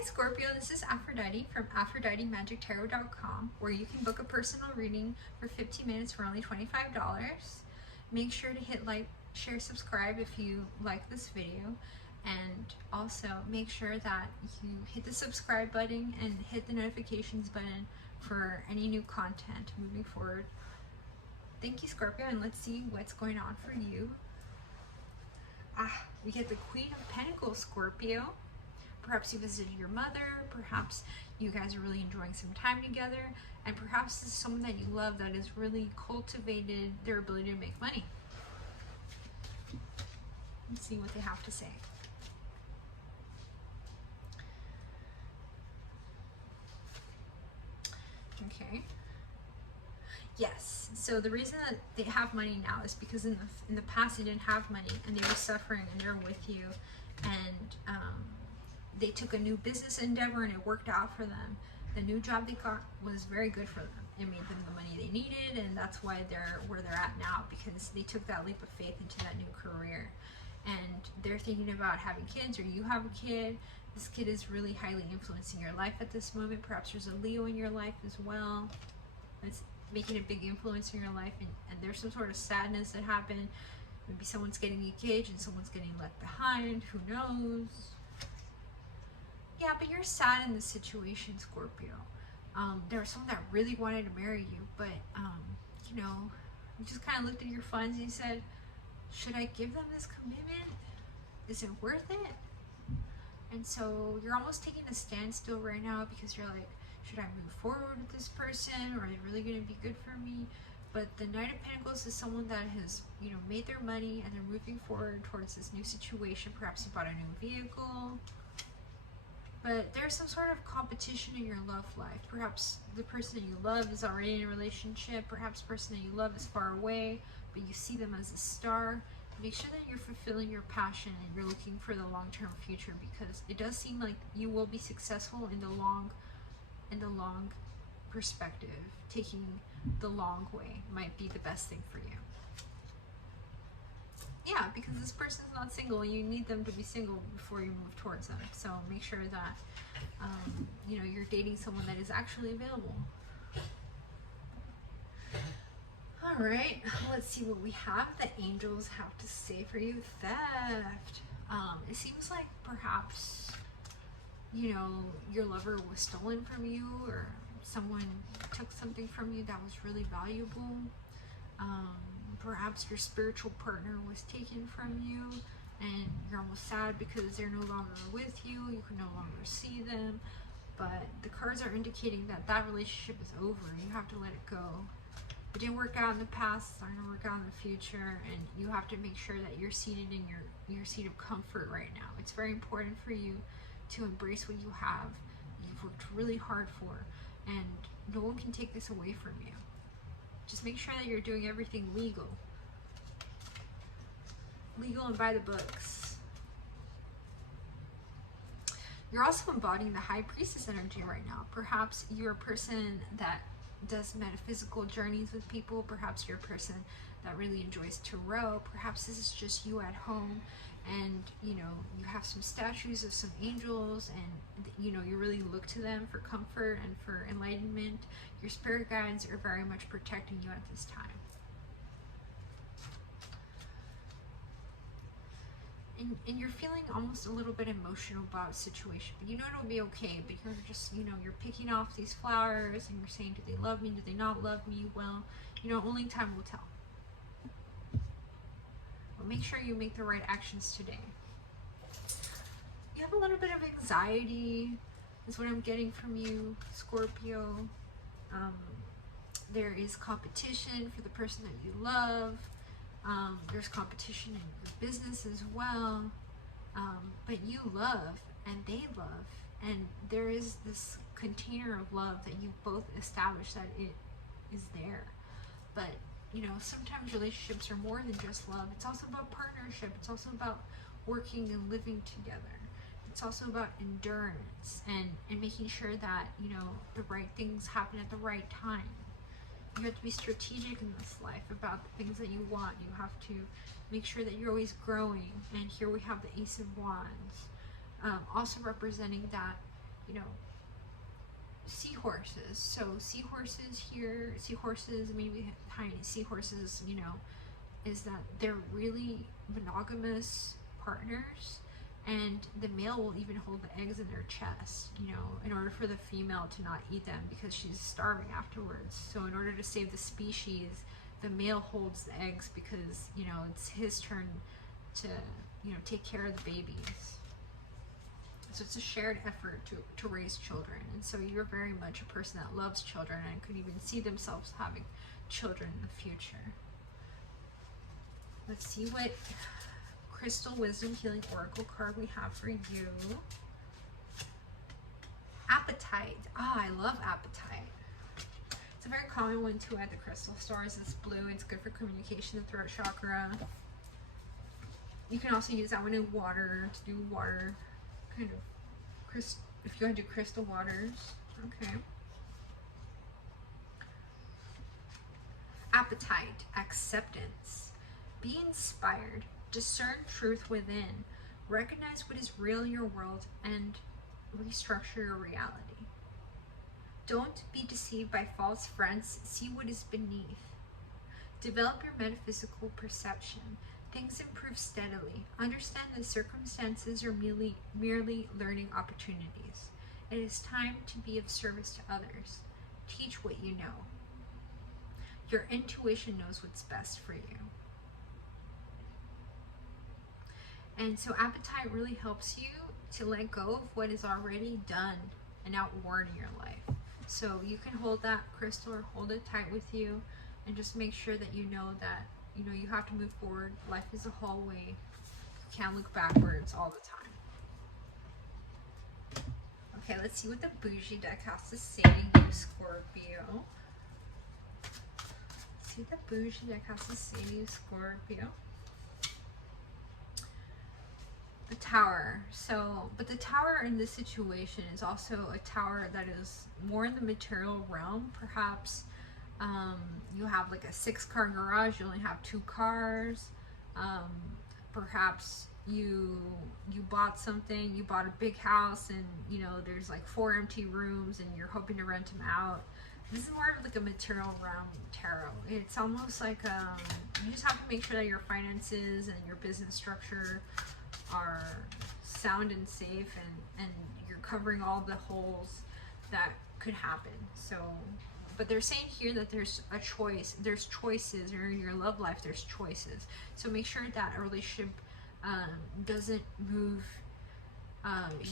Hi Scorpio, this is Aphrodite from AphroditeMagicTarot.com, where you can book a personal reading for 15 minutes for only $25. Make sure to hit like, share, subscribe if you like this video, and also make sure that you hit the subscribe button and hit the notifications button for any new content moving forward. Thank you, Scorpio, and let's see what's going on for you. We get the Queen of Pentacles, Scorpio. Perhaps you visited your mother, perhaps you guys are really enjoying some time together, and perhaps this is someone that you love that has really cultivated their ability to make money. Let's see what they have to say. Okay. Yes, so the reason that they have money now is because in the past they didn't have money and they were suffering, and they're with you, and they took a new business endeavor and it worked out for them. The new job they got was very good for them. It made them the money they needed, and that's why they're where they're at now, because they took that leap of faith into that new career. And they're thinking about having kids, or you have a kid. This kid is really highly influencing your life at this moment. Perhaps there's a Leo in your life as well. It's making a big influence in your life, and there's some sort of sadness that happened. Maybe someone's getting engaged and someone's getting left behind. Who knows? Yeah, but you're sad in this situation, Scorpio. There was someone that really wanted to marry you, but, you know, you just kind of looked at your funds and you said, should I give them this commitment? Is it worth it? And so you're almost taking a standstill right now because you're like, should I move forward with this person, or are they really going to be good for me? But the Knight of Pentacles is someone that has, you know, made their money and they're moving forward towards this new situation. Perhaps you bought a new vehicle. But there's some sort of competition in your love life. Perhaps the person that you love is already in a relationship. Perhaps the person that you love is far away, but you see them as a star. Make sure that you're fulfilling your passion and you're looking for the long-term future, because it does seem like you will be successful in the long perspective. Taking the long way might be the best thing for you. Yeah, because this person's not single, and you need them to be single before you move towards them. So make sure that you know, you're dating someone that is actually available. All right, let's see what we have. The angels have to say for you. Theft. It seems like perhaps, you know, your lover was stolen from you, or someone took something from you that was really valuable. Perhaps your spiritual partner was taken from you and you're almost sad because they're no longer with you. You can no longer see them. But the cards are indicating that that relationship is over. You have to let it go. It didn't work out in the past. It's not going to work out in the future. And you have to make sure that you're seated in your seat of comfort right now. It's very important for you to embrace what you have. You've worked really hard for. And no one can take this away from you. Just make sure that you're doing everything legal. Legal and by the books. You're also embodying the High Priestess energy right now. Perhaps you're a person that does metaphysical journeys with people. Perhaps you're a person that really enjoys tarot. Perhaps this is just you at home, and you know, you have some statues of some angels, and you know, you really look to them for comfort and for enlightenment. Your spirit guides are very much protecting you at this time. And you're feeling almost a little bit emotional about the situation, but you know it'll be okay. But you're just, you know, you're picking off these flowers and you're saying, do they love me? Do they not love me? Well, you know, only time will tell. But make sure you make the right actions today. You have a little bit of anxiety, is what I'm getting from you, Scorpio. There is competition for the person that you love. There's competition in your business as well. But you love and they love. And there is this container of love that you both establish that it is there. But, you know, sometimes relationships are more than just love. It's also about partnership. It's also about working and living together. It's also about endurance and making sure that, you know, the right things happen at the right time. You have to be strategic in this life about the things that you want. You have to make sure that you're always growing. And here we have the Ace of Wands, also representing that you know, seahorses. So seahorses here, seahorses, maybe tiny seahorses, you know, is that they're really monogamous partners, and the male will even hold the eggs in their chest, you know, in order for the female to not eat them because she's starving afterwards. So in order to save the species, the male holds the eggs because, you know, it's his turn to, you know, take care of the babies. So it's a shared effort to raise children. And so you're very much a person that loves children and could even see themselves having children in the future. Let's see what Crystal Wisdom Healing Oracle card we have for you. Appetite. Ah, I love appetite. It's a very common one too at the crystal stores. It's blue. It's good for communication, the throat chakra. You can also use that one in water to do water kind of if you want to do crystal waters. Okay. Appetite, acceptance. Be inspired, discern truth within, recognize what is real in your world, and restructure your reality. Don't be deceived by false friends, see what is beneath. Develop your metaphysical perception. Things improve steadily. Understand that circumstances are merely learning opportunities. It is time to be of service to others. Teach what you know. Your intuition knows what's best for you. And so appetite really helps you to let go of what is already done and outworn in your life. So you can hold that crystal or hold it tight with you and just make sure that you know that, you know, you have to move forward. Life is a hallway. You can't look backwards all the time. Okay, let's see what the Boujie deck has to say to you, Scorpio. Let's see what the Boujie deck has to say to you, Scorpio. The Tower. So, but the Tower in this situation is also a tower that is more in the material realm. Perhaps you have like a 6-car garage, you only have 2 cars. Perhaps you bought something, you bought a big house, and you know there's like 4 empty rooms and you're hoping to rent them out. This is more of like a material realm tarot. It's almost like you just have to make sure that your finances and your business structure are sound and safe, and you're covering all the holes that could happen. So, but they're saying here that there's a choice, there's choices, or in your love life there's choices. So make sure that a relationship doesn't move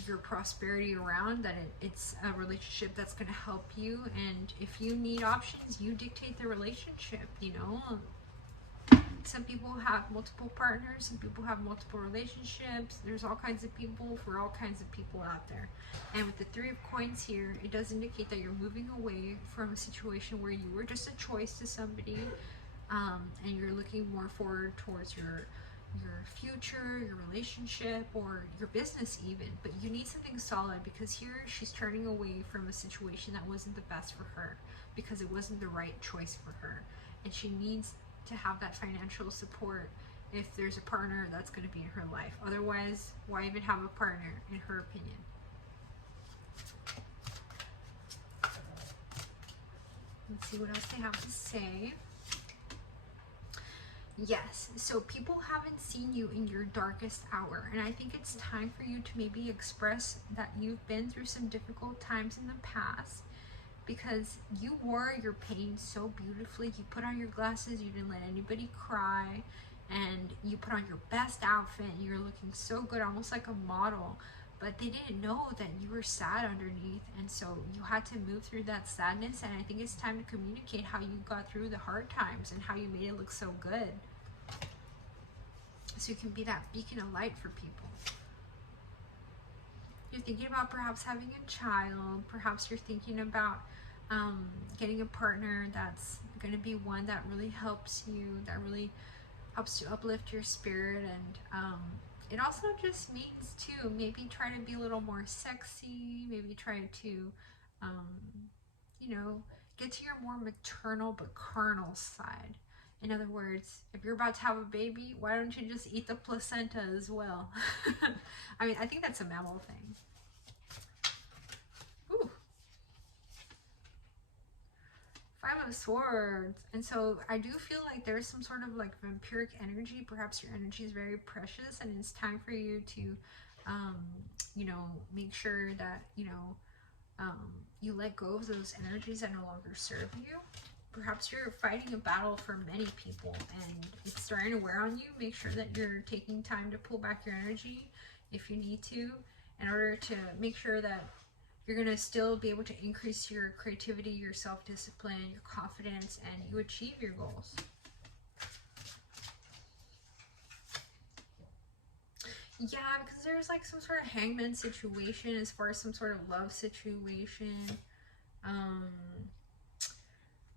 your prosperity around, that it's a relationship that's going to help you. And if you need options, you dictate the relationship, you know. Some people have multiple partners, some people have multiple relationships. There's all kinds of people for all kinds of people out there. And with the 3 of Coins here, it does indicate that you're moving away from a situation where you were just a choice to somebody, and you're looking more forward towards your future, your relationship, or your business even. But you need something solid, because here she's turning away from a situation that wasn't the best for her, because it wasn't the right choice for her. And she needs to have that financial support if there's a partner that's going to be in her life. Otherwise, why even have a partner, in her opinion? Let's see what else they have to say. Yes, so people haven't seen you in your darkest hour, and I think it's time for you to maybe express that you've been through some difficult times in the past, because you wore your pain so beautifully. You put on your glasses, you didn't let anybody cry, and you put on your best outfit, and you're looking so good, almost like a model. But they didn't know that you were sad underneath, and so you had to move through that sadness. And I think it's time to communicate how you got through the hard times and how you made it look so good, so you can be that beacon of light for people. You're thinking about perhaps having a child. Perhaps you're thinking about getting a partner that's going to be one that really helps you, that really helps to uplift your spirit. And it also just means too, maybe try to be a little more sexy, maybe try to you know, get to your more maternal but carnal side. In other words, if you're about to have a baby, why don't you just eat the placenta as well? I mean, I think that's a mammal thing. of Swords. And so I do feel like there's some sort of like vampiric energy. Perhaps your energy is very precious and it's time for you to, you know, make sure that, you know, you let go of those energies that no longer serve you. Perhaps you're fighting a battle for many people and it's starting to wear on you. Make sure that you're taking time to pull back your energy if you need to, in order to make sure that you're going to still be able to increase your creativity, your self-discipline, your confidence, and you achieve your goals. Yeah, because there's like some sort of hangman situation as far as some sort of love situation.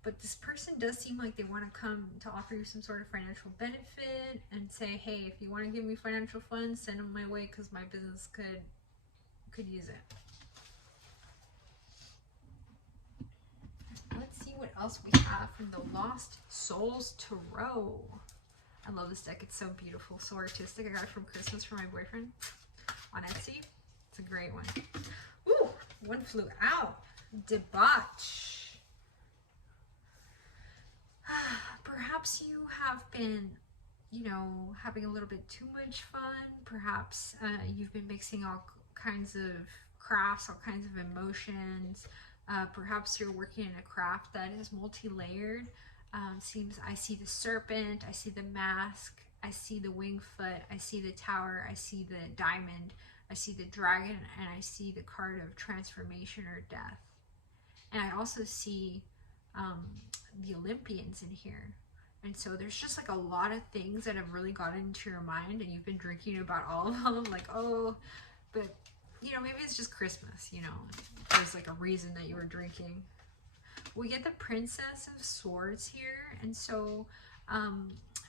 But this person does seem like they want to come to offer you some sort of financial benefit and say, hey, if you want to give me financial funds, send them my way because my business could use it. Let's see what else we have from the Lost Souls Tarot. I love this deck. It's so beautiful, so artistic. I got it from Christmas for my boyfriend on Etsy. It's a great one. Ooh, one flew out. Debauch. Perhaps you have been, you know, having a little bit too much fun. Perhaps you've been mixing all kinds of crafts, all kinds of emotions. Perhaps you're working in a craft that is multi-layered. I see the serpent, I see the mask, I see the winged foot, I see the tower, I see the diamond, I see the dragon, and I see the card of transformation or death. And I also see the Olympians in here. And so there's just like a lot of things that have really gotten into your mind and you've been drinking about all of them. Like, oh, but you know, maybe it's just Christmas, you know, there's like a reason that you were drinking. We get the Princess of Swords here. And so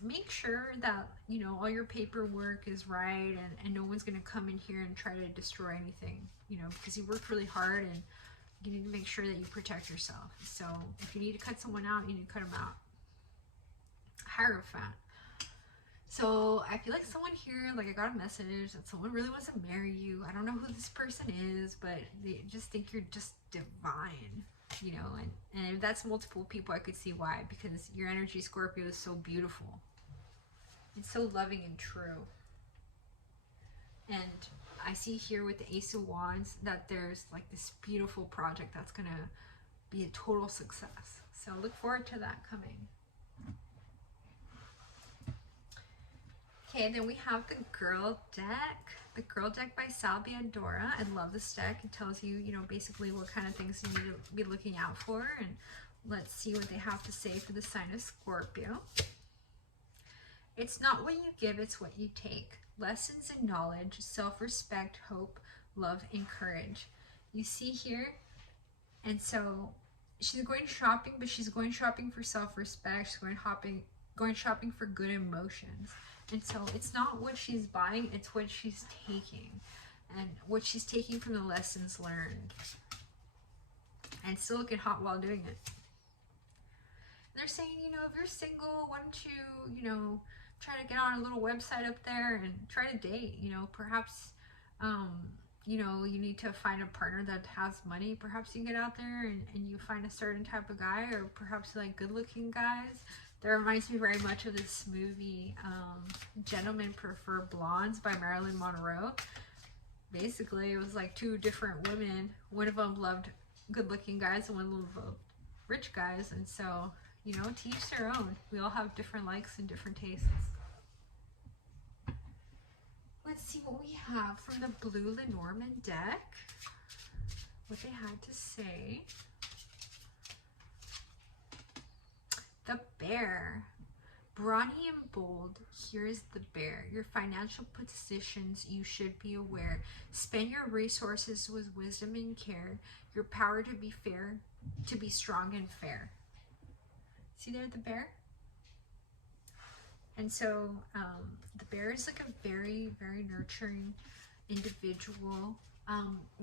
make sure that, you know, all your paperwork is right and no one's going to come in here and try to destroy anything, you know, because you worked really hard and you need to make sure that you protect yourself. So if you need to cut someone out, you need to cut them out. Hierophant. So I feel like someone here, like I got a message that someone really wants to marry you. I don't know who this person is, but they just think you're just divine, you know, and if that's multiple people, I could see why, because your energy, Scorpio, is so beautiful. It's so loving and true. And I see here with the Ace of Wands that there's like this beautiful project that's going to be a total success. So look forward to that coming. Okay, then we have the Gurl deck. The Gurl deck by Biadora. I love this deck. It tells you, you know, basically what kind of things you need to be looking out for. And let's see what they have to say for the sign of Scorpio. It's not what you give, it's what you take. Lessons and knowledge, self-respect, hope, love, and courage. You see here, and so she's going shopping, but she's going shopping for self-respect. She's going shopping for good emotions. And so it's not what she's buying, it's what she's taking. And what she's taking from the lessons learned. And still looking hot while doing it. And they're saying, you know, if you're single, why don't you, you know, try to get on a little website up there and try to date. You know, perhaps, you know, you need to find a partner that has money. Perhaps you get out there and you find a certain type of guy, or perhaps you like good-looking guys. That reminds me very much of this movie, Gentlemen Prefer Blondes by Marilyn Monroe. Basically, it was like two different women. One of them loved good-looking guys and one loved rich guys. And so, you know, to each their own. We all have different likes and different tastes. Let's see what we have from the blue Lenormand deck. What they had to say. The Bear. Brawny and bold, here's the bear. Your financial positions, you should be aware. Spend your resources with wisdom and care. Your power to be fair, to be strong and fair. See there, the bear? And so the bear is like a very, very nurturing individual.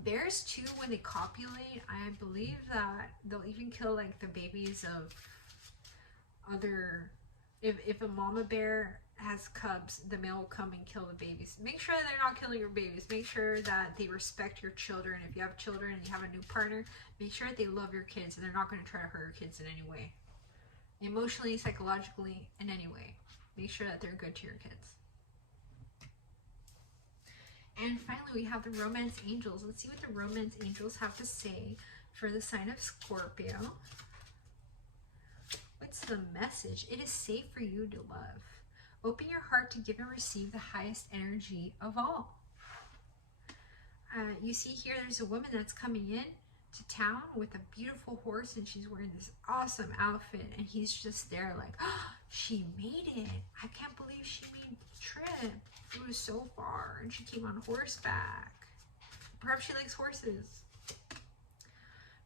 Bears too, when they copulate, I believe that they'll even kill like the babies of other, if a mama bear has cubs, the male will come and kill the babies. Make sure they're not killing your babies. Make sure that they respect your children. If you have children and you have a new partner, make sure that they love your kids and they're not going to try to hurt your kids in any way. emotionally, psychologically, in any way. Make sure that they're good to your kids. And finally, we have the romance angels. Let's see what the romance angels have to say for the sign of Scorpio. What's the message? It is safe for you to love. Open your heart to give and receive the highest energy of all. You see here, there's a woman that's coming in to town with a beautiful horse, and she's wearing this awesome outfit, and he's just there like, oh, she made it. I can't believe she made the trip. It was so far, and she came on horseback. Perhaps she likes horses.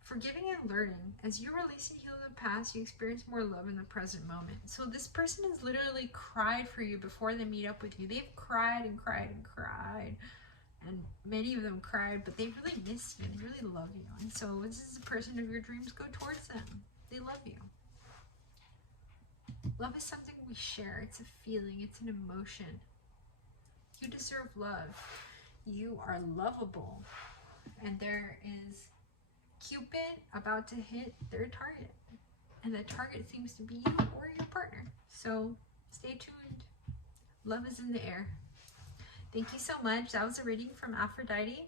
Forgiving and learning. As you release and heal the past, you experience more love in the present moment. So this person has literally cried for you before they meet up with you. They've cried and cried and cried. And many of them cried, but they really miss you. They really love you. And so this is the person of your dreams. Go towards them. They love you. Love is something we share. It's a feeling. It's an emotion. You deserve love. You are lovable. And there is Cupid about to hit their target. And the target seems to be you or your partner. So stay tuned. Love is in the air. Thank you so much. That was a reading from Aphrodite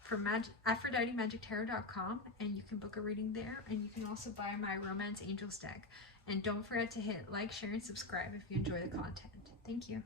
from AphroditeMagicTarot.com, and you can book a reading there, and you can also buy my Romance Angels deck. And don't forget to hit like, share, and subscribe if you enjoy the content. Thank you.